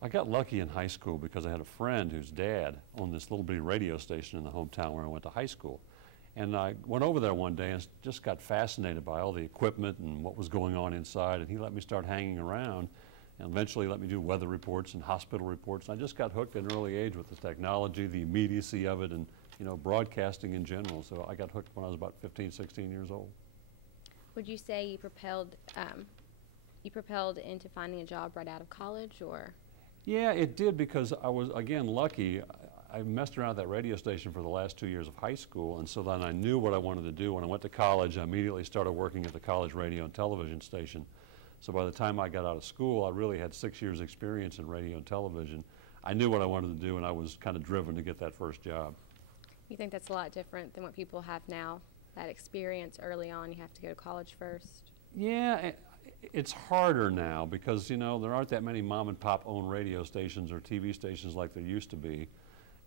I got lucky in high school because I had a friend whose dad owned this little bitty radio station in the hometown where I went to high school. And I went over there one day and just got fascinated by all the equipment and what was going on inside, and he let me start hanging around and eventually let me do weather reports and hospital reports. And I just got hooked at an early age with the technology, the immediacy of it, and broadcasting in general. So I got hooked when I was about 15, 16 years old. Would you say you propelled into finding a job right out of college, or? Yeah, it did, because I was, again, lucky. I messed around at that radio station for the last 2 years of high school, and so then I knew what I wanted to do. When I went to college, I immediately started working at the college radio and television station. So by the time I got out of school, I really had 6 years experience in radio and television. I knew what I wanted to do, and I was kind of driven to get that first job. You think that's a lot different than what people have now? That experience early on, you have to go to college first? Yeah, it's harder now because, there aren't that many mom and pop owned radio stations or TV stations like there used to be.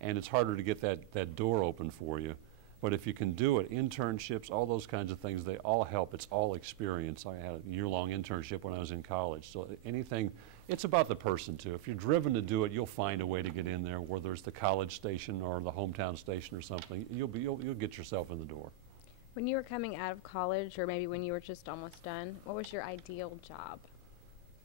And it's harder to get that door open for you. But if you can do it, internships, all those kinds of things, they all help. It's all experience. I had a year-long internship when I was in college. So anything, it's about the person too. If you're driven to do it, you'll find a way to get in there, whether it's the college station or the hometown station or something. You'll get yourself in the door. When you were coming out of college, or maybe when you were just almost done, what was your ideal job?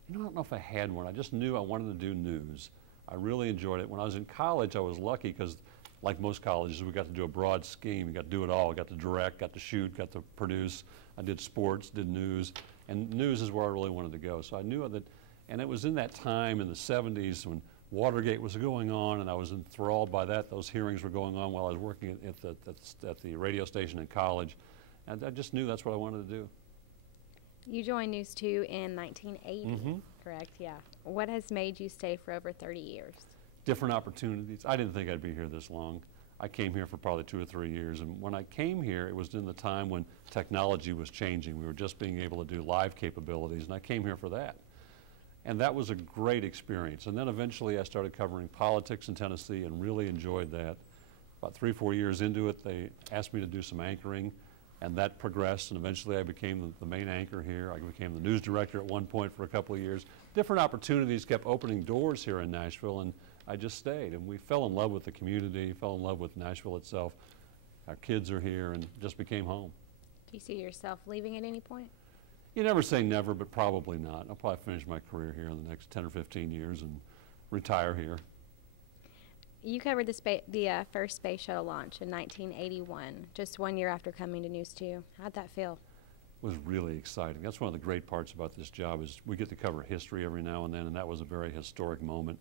I don't know if I had one. I just knew I wanted to do news. I really enjoyed it. When I was in college, I was lucky because, like most colleges, we got to do a broad scheme. We got to do it all. We got to direct, got to shoot, got to produce. I did sports, did news, and news is where I really wanted to go. So I knew that, and it was in that time in the 70s when Watergate was going on, and I was enthralled by that. Those hearings were going on while I was working at the radio station in college, and I just knew that's what I wanted to do. You joined News 2 in 1980, correct? Yeah. What has made you stay for over 30 years? Different opportunities. I didn't think I'd be here this long. I came here for probably 2 or 3 years, and when I came here, it was in the time when technology was changing. We were just being able to do live capabilities, and I came here for that. And that was a great experience. And then eventually I started covering politics in Tennessee and really enjoyed that. About 3 or 4 years into it, they asked me to do some anchoring, and that progressed, and eventually I became the main anchor here. I became the news director at one point for a couple of years. Different opportunities kept opening doors here in Nashville, and I just stayed. And we fell in love with the community, fell in love with Nashville itself. Our kids are here, and just became home. Do you see yourself leaving at any point? You never say never, but probably not. I'll probably finish my career here in the next 10 or 15 years and retire here. You covered the first space shuttle launch in 1981, just 1 year after coming to News 2. How'd that feel? It was really exciting. That's one of the great parts about this job is we get to cover history every now and then, and that was a very historic moment.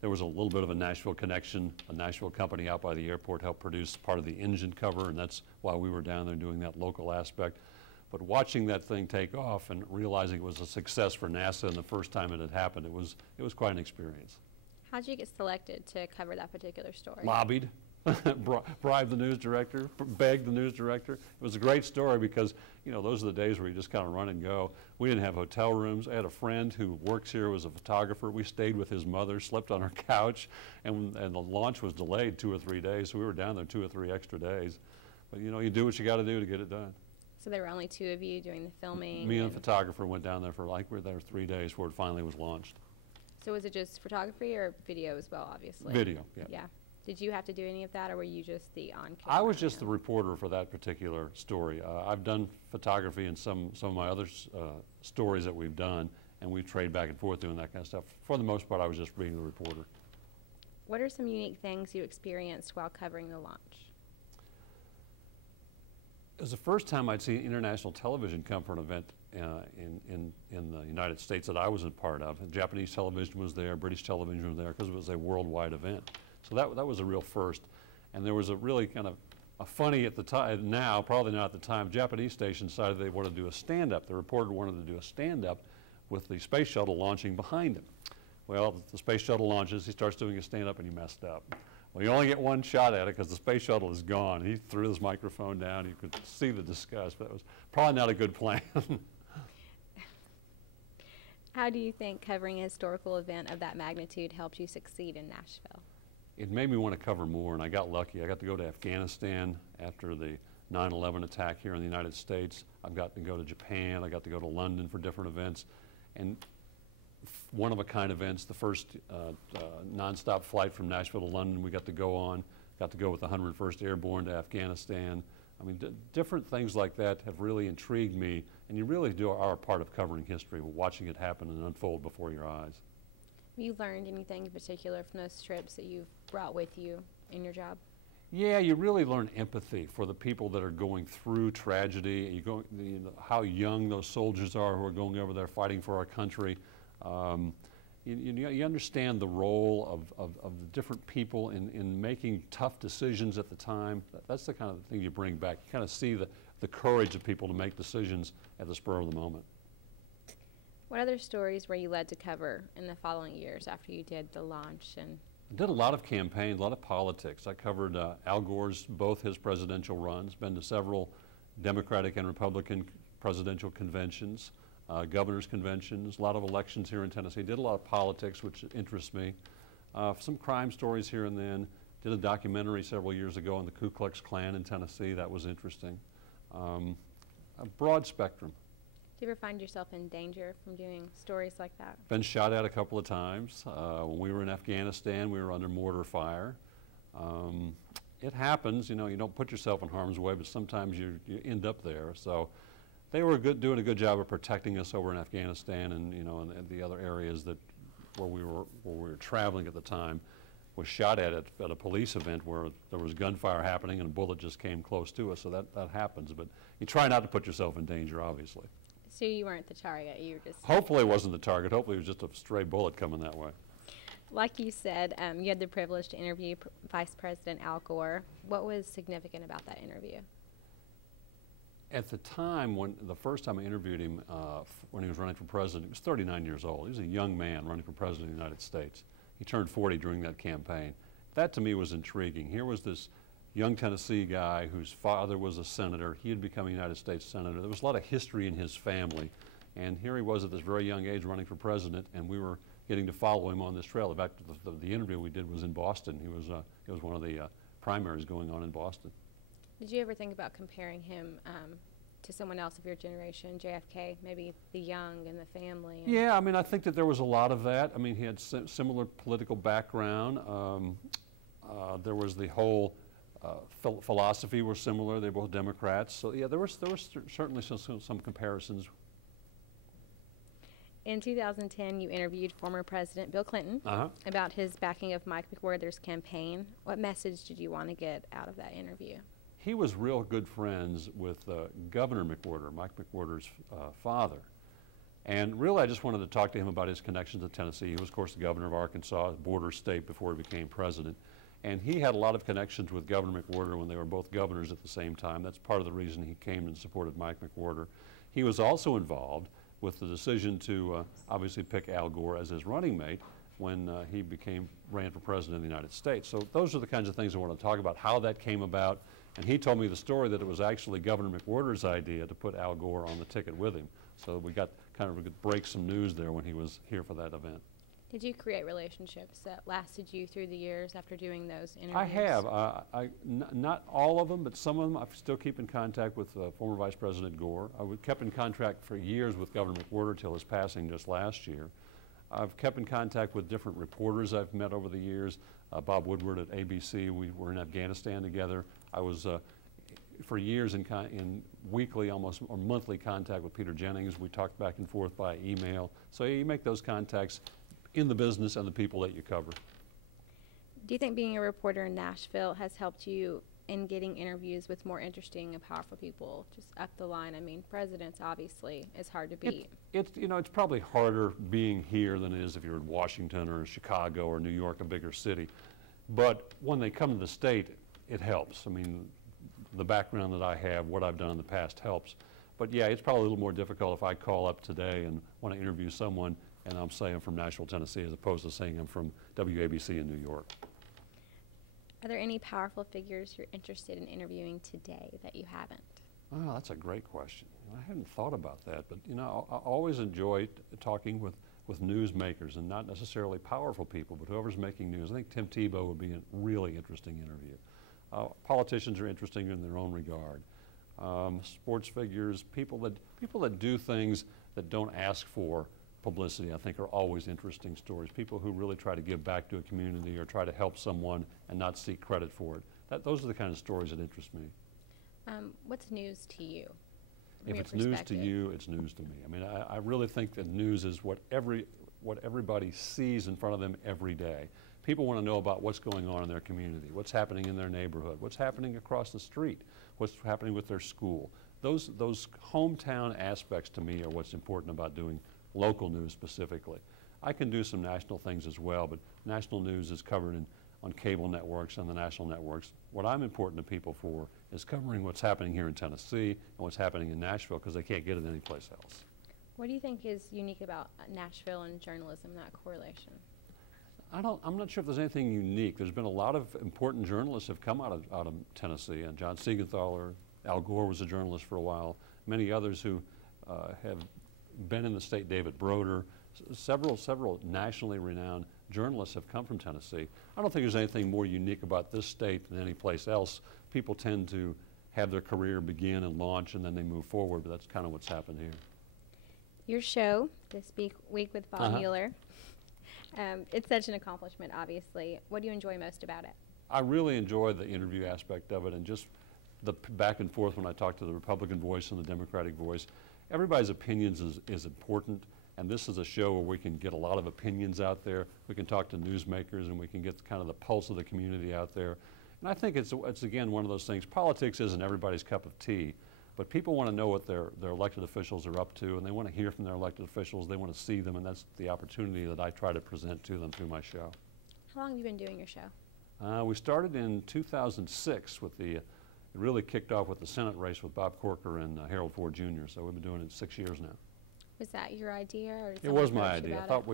There was a little bit of a Nashville connection. A Nashville company out by the airport helped produce part of the engine cover, and that's why we were down there doing that local aspect. But watching that thing take off and realizing it was a success for NASA and the first time it had happened, it was quite an experience. How did you get selected to cover that particular story? Lobbied, bribed the news director, begged the news director. It was a great story because, those are the days where you just kind of run and go. We didn't have hotel rooms. I had a friend who works here, was a photographer. We stayed with his mother, slept on her couch, and the launch was delayed 2 or 3 days, so we were down there 2 or 3 extra days. But, you do what you got to do to get it done. So there were only 2 of you doing the filming? Me and the photographer went down there we were there 3 days before it finally was launched. So was it just photography or video as well, obviously? Video, yeah. Yeah. Did you have to do any of that, or were you just the on-camera? I was just the reporter for that particular story. I've done photography in some of my other stories that we've done, and we trade back and forth doing that kind of stuff. For the most part, I was just being the reporter. What are some unique things you experienced while covering the launch? It was the first time I'd seen international television come for an event in the United States that I was a part of. Japanese television was there, British television was there, because it was a worldwide event. So that was a real first. And there was a really kind of a funny at the time, now, probably not at the time, Japanese station decided they wanted to do a stand-up. The reporter wanted to do a stand-up with the space shuttle launching behind him. Well, the space shuttle launches, he starts doing a stand-up and he messed up. Well, you only get one shot at it because the space shuttle is gone. He threw his microphone down. You could see the disgust, but it was probably not a good plan. How do you think covering a historical event of that magnitude helped you succeed in Nashville? It made me want to cover more, and I got lucky. I got to go to Afghanistan after the 9/11 attack here in the United States. I've gotten to go to Japan. I got to go to London for different events. And one-of-a-kind events. The first nonstop flight from Nashville to London we got to go on, got to go with the 101st Airborne to Afghanistan. I mean, different things like that have really intrigued me, and you really are a part of covering history, watching it happen and unfold before your eyes. Have you learned anything in particular from those trips that you've brought with you in your job? Yeah, you really learn empathy for the people that are going through tragedy. You know, how young those soldiers are who are going over there fighting for our country. You understand the role of the different people in making tough decisions at the time. That's the kind of thing you bring back. You kind of see the courage of people to make decisions at the spur of the moment. What other stories were you led to cover in the following years after you did the launch? And I did a lot of campaigns, a lot of politics. I covered Al Gore's, both his presidential runs, been to several Democratic and Republican presidential conventions, governor's conventions, a lot of elections here in Tennessee. Did a lot of politics, which interests me. Some crime stories here and then. Did a documentary several years ago on the Ku Klux Klan in Tennessee. That was interesting. A broad spectrum. do you ever find yourself in danger from doing stories like that? Been shot at a couple of times. When we were in Afghanistan, we were under mortar fire. It happens, you know, you don't put yourself in harm's way, but sometimes you end up there. So they were doing a good job of protecting us over in Afghanistan and, you know, and the other areas that where we were traveling at the time. Was shot at a police event where there was gunfire happening and a bullet just came close to us, so that happens. But you try not to put yourself in danger, obviously. So you weren't the target, you were just... Hopefully it wasn't the target. Hopefully it was just a stray bullet coming that way. Like you said, you had the privilege to interview Vice President Al Gore. What was significant about that interview? At the time, when the first time I interviewed him, when he was running for president, he was 39 years old. He was a young man running for president of the United States. He turned 40 during that campaign. That to me was intriguing. Here was this young Tennessee guy whose father was a senator. He had become a United States senator. There was a lot of history in his family. And here he was at this very young age running for president, and we were getting to follow him on this trail. In fact, the interview we did was in Boston. It was one of the primaries going on in Boston. Did you ever think about comparing him to someone else of your generation, JFK, maybe the young and the family? And yeah, I mean, I think that there was a lot of that. I mean, he had similar political background. There was the whole philosophy were similar. They're both Democrats. So yeah, there was certainly some comparisons. In 2010, you interviewed former President Bill Clinton about his backing of Mike McWhorter's campaign. What message did you want to get out of that interview? He was real good friends with Governor McWhorter, Mike McWhorter's father. And really, I just wanted to talk to him about his connections to Tennessee. He was, of course, the governor of Arkansas, a border state before he became president. And he had a lot of connections with Governor McWhorter when they were both governors at the same time. That's part of the reason he came and supported Mike McWhorter. He was also involved with the decision to obviously pick Al Gore as his running mate when he ran for president of the United States. So those are the kinds of things I want to talk about, how that came about. And he told me the story that it was actually Governor McWhorter's idea to put Al Gore on the ticket with him. So we got kind of a good break some news there when he was here for that event. Did you create relationships that lasted you through the years after doing those interviews? I have. Not all of them, but some of them I still keep in contact with former Vice President Gore. I kept in contact for years with Governor McWhorter till his passing just last year. I've kept in contact with different reporters I've met over the years. Bob Woodward at ABC, we were in Afghanistan together. I was for years in weekly, almost or monthly contact with Peter Jennings. We talked back and forth by email. So you make those contacts in the business and the people that you cover. Do you think being a reporter in Nashville has helped you in getting interviews with more interesting and powerful people just up the line? I mean, presidents obviously is hard to beat. It's probably harder being here than it is if you're in Washington or Chicago or New York, a bigger city. But when they come to the state, it helps. I mean, the background that I have, what I've done in the past helps. But yeah, it's probably a little more difficult if I call up today and want to interview someone and I'm saying I'm from Nashville, Tennessee, as opposed to saying I'm from WABC in New York. Are there any powerful figures you're interested in interviewing today that you haven't? Oh, that's a great question. I hadn't thought about that, but you know, I always enjoy talking with newsmakers and not necessarily powerful people, but whoever's making news. I think Tim Tebow would be a really interesting interview. Politicians are interesting in their own regard. Sports figures, people that do things that don't ask for publicity, I think, are always interesting stories. People who really try to give back to a community or try to help someone and not seek credit for it. Those are the kind of stories that interest me. What's news to you? If it's news to you, it's news to me. I mean, I really think that news is what everybody sees in front of them every day. People want to know about what's going on in their community, what's happening in their neighborhood, what's happening across the street, what's happening with their school. Those hometown aspects to me are what's important about doing local news specifically. I can do some national things as well, but national news is covered on cable networks and the national networks. What I'm important to people for is covering what's happening here in Tennessee and what's happening in Nashville, because they can't get it anyplace else. What do you think is unique about Nashville and journalism, that correlation? I'm not sure if there's anything unique. There's been a lot of important journalists have come out of Tennessee, and John Siegenthaler, Al Gore was a journalist for a while, many others who have been in the state, David Broder, several nationally renowned journalists have come from Tennessee. I don't think there's anything more unique about this state than any place else. People tend to have their career begin and launch, and then they move forward, but that's kind of what's happened here. Your show, This Week with Bob Mueller, it's such an accomplishment, obviously. What do you enjoy most about it? I really enjoy the interview aspect of it, and just the back and forth when I talk to the Republican voice and the Democratic voice. Everybody's opinions is important, and this is a show where we can get a lot of opinions out there. We can talk to newsmakers, and we can get kind of the pulse of the community out there. And I think it's again, one of those things. Politics isn't everybody's cup of tea, but people want to know what their elected officials are up to, and they want to hear from their elected officials. They want to see them, and that's the opportunity that I try to present to them through my show. How long have you been doing your show? We started in 2006 with it really kicked off with the Senate race with Bob Corker and Harold Ford Jr., so we've been doing it 6 years now. Was that your idea? Or it was my idea. I thought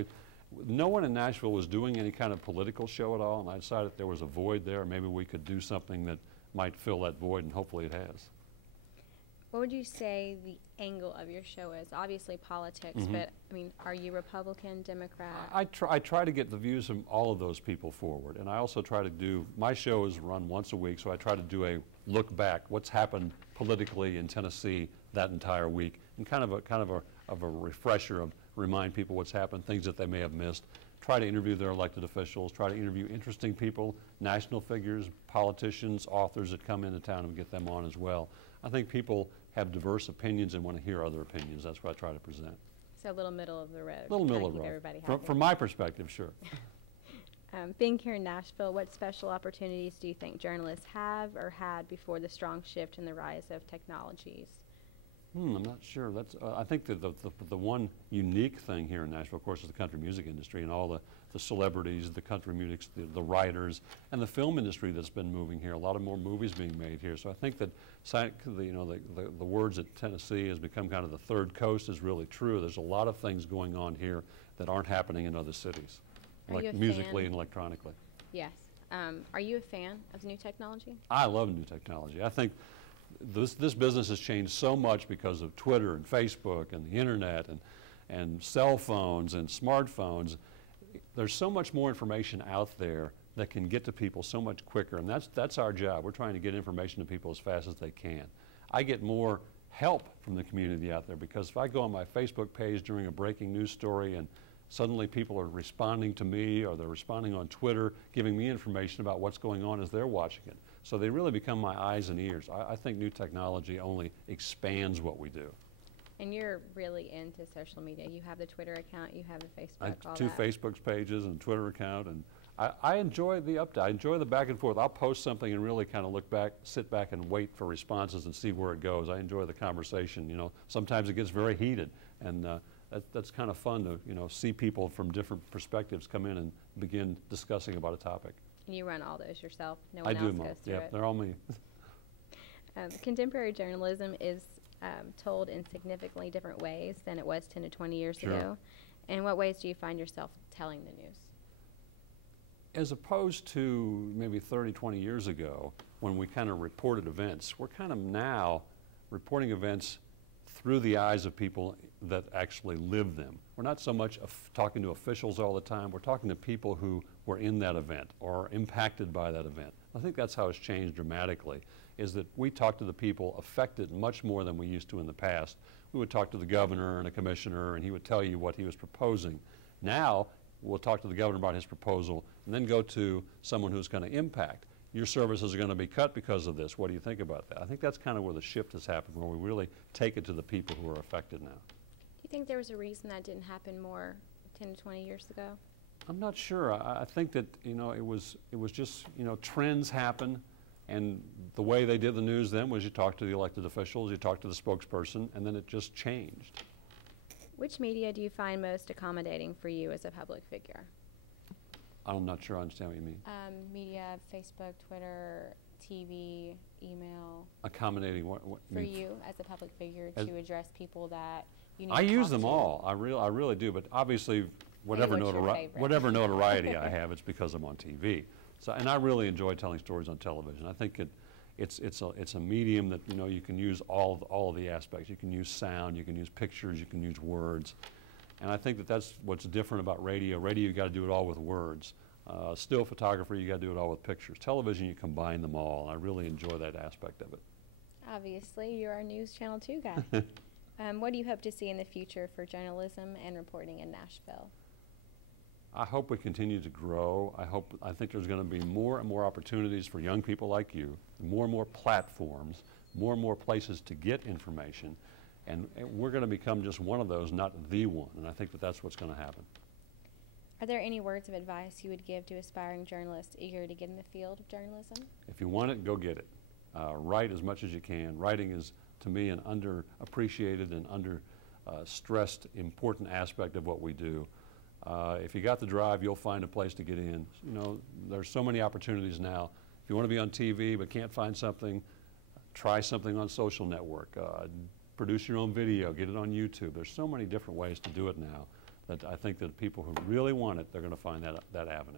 no one in Nashville was doing any kind of political show at all, and I decided there was a void there. Maybe we could do something that might fill that void, and hopefully it has. What would you say the angle of your show is? Obviously politics, but I mean, are you Republican, Democrat? I try to get the views from all of those people forward, and I also try to do, my show is run once a week, so I try to do a look back, what's happened politically in Tennessee that entire week, and kind of a refresher of remind people what's happened, things that they may have missed. Try to interview their elected officials, try to interview interesting people, national figures, politicians, authors that come into town, and get them on as well. I think people have diverse opinions and want to hear other opinions. That's what I try to present. So a little middle of the road. A little middle of the road. From my perspective, sure. Being here in Nashville, what special opportunities do you think journalists have or had before the strong shift in the rise of technologies? I'm not sure. I think that the one unique thing here in Nashville, of course, is the country music industry and all the celebrities, the country music, the writers, and the film industry that's been moving here. A lot of more movies being made here. So I think that the words that Tennessee has become kind of the third coast is really true. There's a lot of things going on here that aren't happening in other cities, like musically and electronically. Yes. Are you a fan of new technology? I love new technology. I think this business has changed so much because of Twitter and Facebook and the internet and cell phones and smartphones. There's so much more information out there that can get to people so much quicker, and that's our job. We're trying to get information to people as fast as they can. I get more help from the community out there because if I go on my Facebook page during a breaking news story and suddenly people are responding to me, or they're responding on Twitter, giving me information about what's going on as they're watching it. So they really become my eyes and ears. I think new technology only expands what we do. And you're really into social media. You have the Twitter account, you have the Facebook, all two that. Facebook pages and Twitter account, and I enjoy the update. I enjoy the back and forth. I'll post something and really kind of look back, sit back and wait for responses and see where it goes. I enjoy the conversation. You know, sometimes it gets very heated, and that's kind of fun to see people from different perspectives come in and begin discussing about a topic. And you run all those yourself? No one else goes through it? Yeah, they're all me. Contemporary journalism is told in significantly different ways than it was 10 to 20 years ago. In what ways do you find yourself telling the news? As opposed to maybe 30, 20 years ago, when we kind of reported events, we're kind of now reporting events through the eyes of people that actually live them. We're not so much talking to officials all the time, we're talking to people who were in that event or impacted by that event. I think that's how it's changed dramatically, is that we talk to the people affected much more than we used to in the past. We would talk to the governor and a commissioner, and he would tell you what he was proposing. Now, we'll talk to the governor about his proposal and then go to someone who's going to impact. Your services are going to be cut because of this. What do you think about that? I think that's kind of where the shift has happened, where we really take it to the people who are affected now. Do you think there was a reason that didn't happen more 10 to 20 years ago? I'm not sure. I think that, you know, it was just, you know, trends happen, and the way they did the news then was you talk to the elected officials, you talk to the spokesperson, and then it just changed. Which media do you find most accommodating for you as a public figure? I'm not sure I understand what you mean. Media, Facebook, Twitter, TV, email. Accommodating what For you as a public figure to address people that you need I to use talk them to? all. I really do. But obviously, whatever what's your favorite? whatever notoriety I have, it's because I'm on TV. So, and I really enjoy telling stories on television. I think it's a medium that, you know, you can use all of the aspects. You can use sound, you can use pictures, you can use words. And I think that that's what's different about radio. Radio, you got to do it all with words. Still photography, you got to do it all with pictures. Television, you combine them all. And I really enjoy that aspect of it. Obviously, you're our News Channel 2 guy. What do you hope to see in the future for journalism and reporting in Nashville? I hope we continue to grow. I think there's going to be more and more opportunities for young people like you, more and more platforms, more and more places to get information. And we're going to become just one of those, not the one. And I think that that's what's going to happen. Are there any words of advice you would give to aspiring journalists eager to get in the field of journalism? If you want it, go get it. Write as much as you can. Writing is, to me, an underappreciated and under-stressed important aspect of what we do. If you got the drive, you'll find a place to get in. You know, there's so many opportunities now. If you want to be on TV but can't find something, try something on social network. Produce your own video, get it on YouTube. There's so many different ways to do it now that I think that people who really want it, they're going to find that avenue.